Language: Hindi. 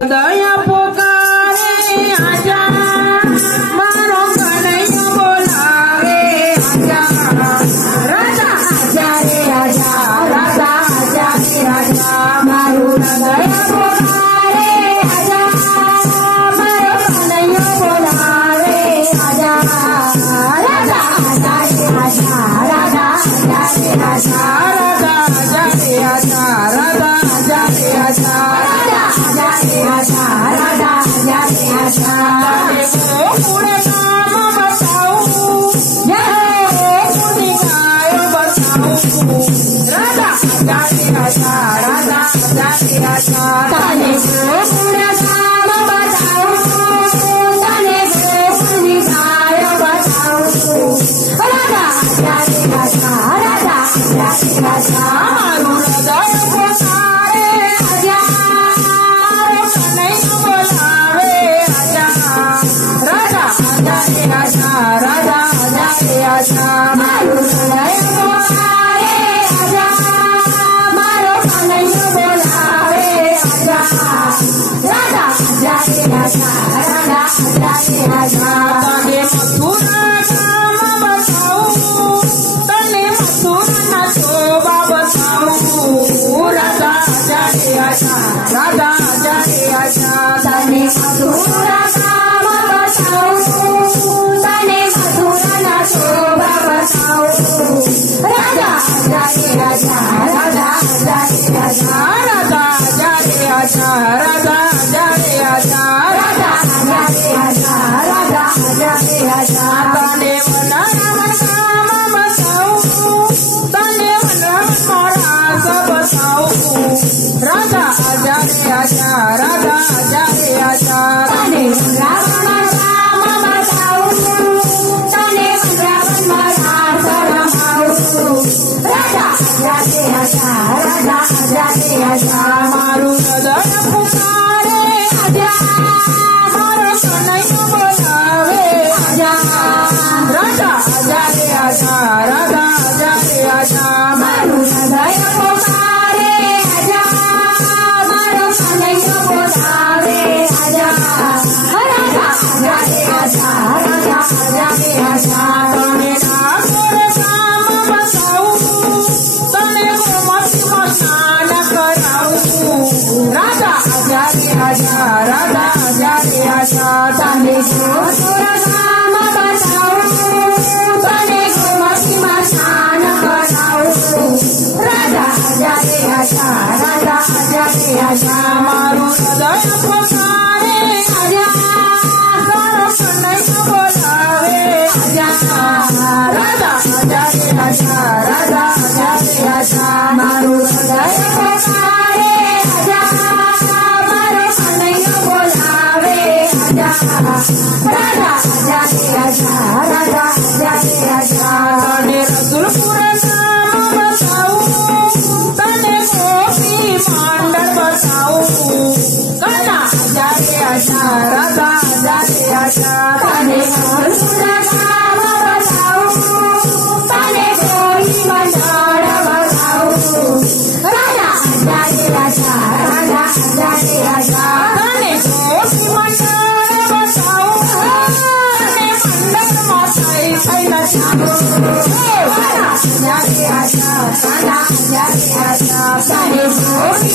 दया पुकारे आजा मारो कन्हैया बोलावे आजा राजा आजा रे आजा राजा आजा रे आजा मारो दया पुकारे आजा मारो कन्हैया बोलावे आजा राजा आजा रे आजा राजा आजा रे आजा राजा आजा रे आजा राजा आजा रे आजा राजा आजा रे आजा पूरे काम बताऊं पूरी गाय बताऊं राजा आजा रे आजा राजा आजा रे आजा ताने पूरे काम बताऊं ताने पूरी गाय बताऊं राजा आजा रे आजा राजा आजा रे आजा मारू हृदय पुकारे आजा राजा आजा रे आजा राजा आजा रे आजा मारो कन्हैया बोलावे आजा मारो कन्हैया बोलावे आजा राजा आजा रे आजा राजा आजा रे आजा तने मथुरा काम बताऊं तने मथुरा ना शोभा बताऊं राजा आजा रे आजा राजा आजा रे आजा तने मथुरा काम तने मथुरा ना शोभा बताऊं राजा आजा रे आजा राजा आजा रे आजा राजा आजा रे आजा राजा आजा रे आजा राजा आजा रे आजा राजा आजा रे आजा तने मन काम बताऊं तने मन मोरा सब बताऊं राजा आजा रे आजा राजा आजा रे आजा तने राजा आजा रे आजा मारू हृदय पुकारे आजा मारो कन्हैया बोलावे आजा राजा आजा रे आजा राजा आजा रे आजा मारू हृदय पुकारे आजा मारो कन्हैया बोलावे आजा राजा आजा रे आजा राजा आजा रे आजा तने नागोर काम बताऊं तने स्नान कराऊं राजा आजा रे आजा राजा आजा रे आजा तने ससुर काम बताऊं तने स्नान कराऊं राजा आजा रे आजा राजा आजा रे आजा मारू हृदय पुकारे आजा मारो कन्हैया बोलावे आजा राजा आजा रे आजा राजा आजा रे आजा मारू हृदय पुकारे आजा मारो कन्हैया बोलावे आजा राजा आजा रे आजा राजा आजा रे आजा तने रसूलपुर काम बताऊं तने गोपी मंडल बताऊं राजा आजा रे आजा राजा आजा रे आजा तने रसूलपुर काम बताऊं तने गोपी मंडल बताऊं राजा आजा रे आजा राजा आजा रे आजा तने गोपी मंडल बताऊं तने मंडल माथाई छैन छाबो राजा आजा रे आजा राजा आजा रे आजा तने गोपी